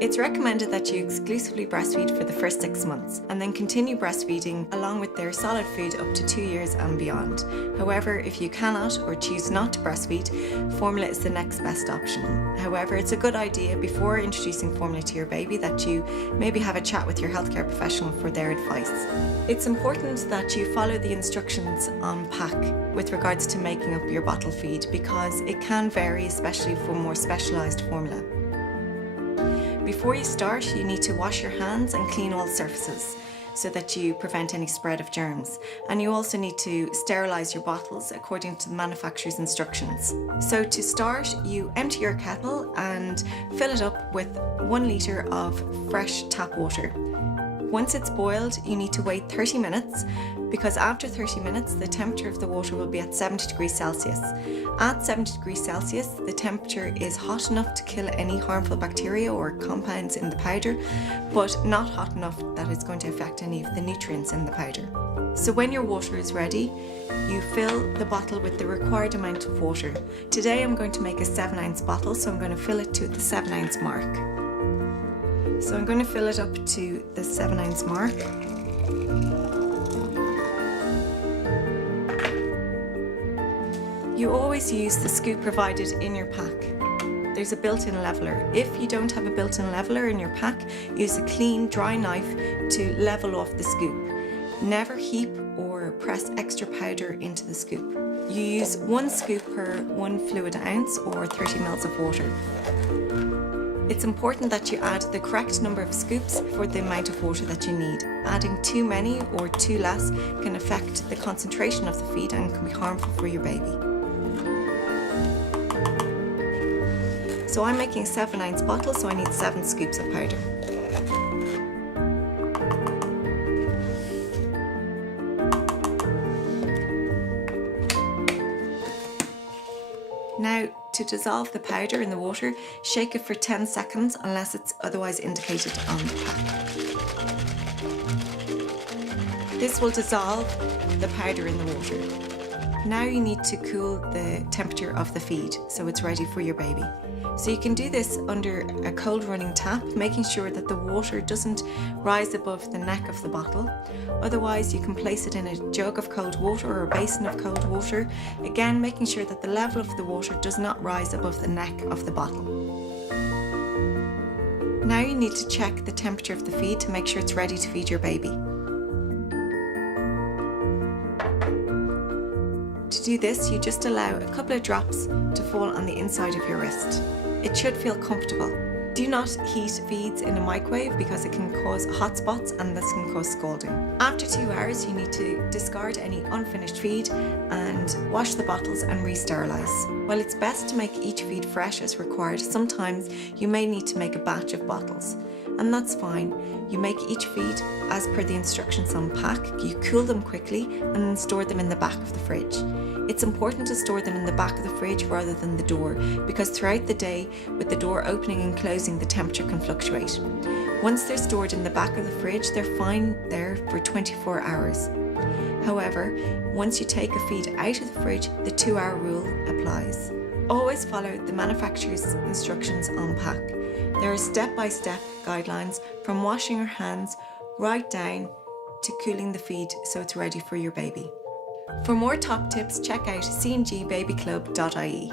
It's recommended that you exclusively breastfeed for the first 6 months and then continue breastfeeding along with their solid food up to 2 years and beyond. However, if you cannot or choose not to breastfeed, formula is the next best option. However, it's a good idea before introducing formula to your baby that you maybe have a chat with your healthcare professional for their advice. It's important that you follow the instructions on pack with regards to making up your bottle feed because it can vary, especially for more specialised formula. Before you start, you need to wash your hands and clean all surfaces so that you prevent any spread of germs. And you also need to sterilise your bottles according to the manufacturer's instructions. So to start, you empty your kettle and fill it up with 1 litre of fresh tap water. Once it's boiled, you need to wait 30 minutes because after 30 minutes, the temperature of the water will be at 70 degrees Celsius. At 70 degrees Celsius, the temperature is hot enough to kill any harmful bacteria or compounds in the powder, but not hot enough that it's going to affect any of the nutrients in the powder. So when your water is ready, you fill the bottle with the required amount of water. Today I'm going to make a 7-ounce bottle, so I'm going to fill it to the 7-ounce mark. So I'm going to fill it up to the 7-ounce mark. You always use the scoop provided in your pack. There's a built-in leveler. If you don't have a built-in leveler in your pack, use a clean, dry knife to level off the scoop. Never heap or press extra powder into the scoop. You use 1 scoop per 1 fluid ounce or 30 ml of water. It's important that you add the correct number of scoops for the amount of water that you need. Adding too many or too less can affect the concentration of the feed and can be harmful for your baby. So I'm making a 7-ounce bottle, so I need 7 scoops of powder. Now, to dissolve the powder in the water, shake it for 10 seconds unless it's otherwise indicated on the pack. This will dissolve the powder in the water. Now you need to cool the temperature of the feed so it's ready for your baby. So you can do this under a cold running tap, making sure that the water doesn't rise above the neck of the bottle. Otherwise, you can place it in a jug of cold water or a basin of cold water, again making sure that the level of the water does not rise above the neck of the bottle. Now you need to check the temperature of the feed to make sure it's ready to feed your baby. To do this, you just allow a couple of drops to fall on the inside of your wrist. It should feel comfortable. Do not heat feeds in a microwave because it can cause hot spots and this can cause scalding. After 2 hours, you need to discard any unfinished feed and wash the bottles and re-sterilise. While it's best to make each feed fresh as required, sometimes you may need to make a batch of bottles. And that's fine. You make each feed as per the instructions on pack, you cool them quickly and then store them in the back of the fridge. It's important to store them in the back of the fridge rather than the door because throughout the day, with the door opening and closing, the temperature can fluctuate. Once they're stored in the back of the fridge, they're fine there for 24 hours. However, once you take a feed out of the fridge, the 2-hour rule applies. Always follow the manufacturer's instructions on pack. There are step-by-step guidelines from washing your hands right down to cooling the feed so it's ready for your baby. For more top tips, check out cngbabyclub.ie.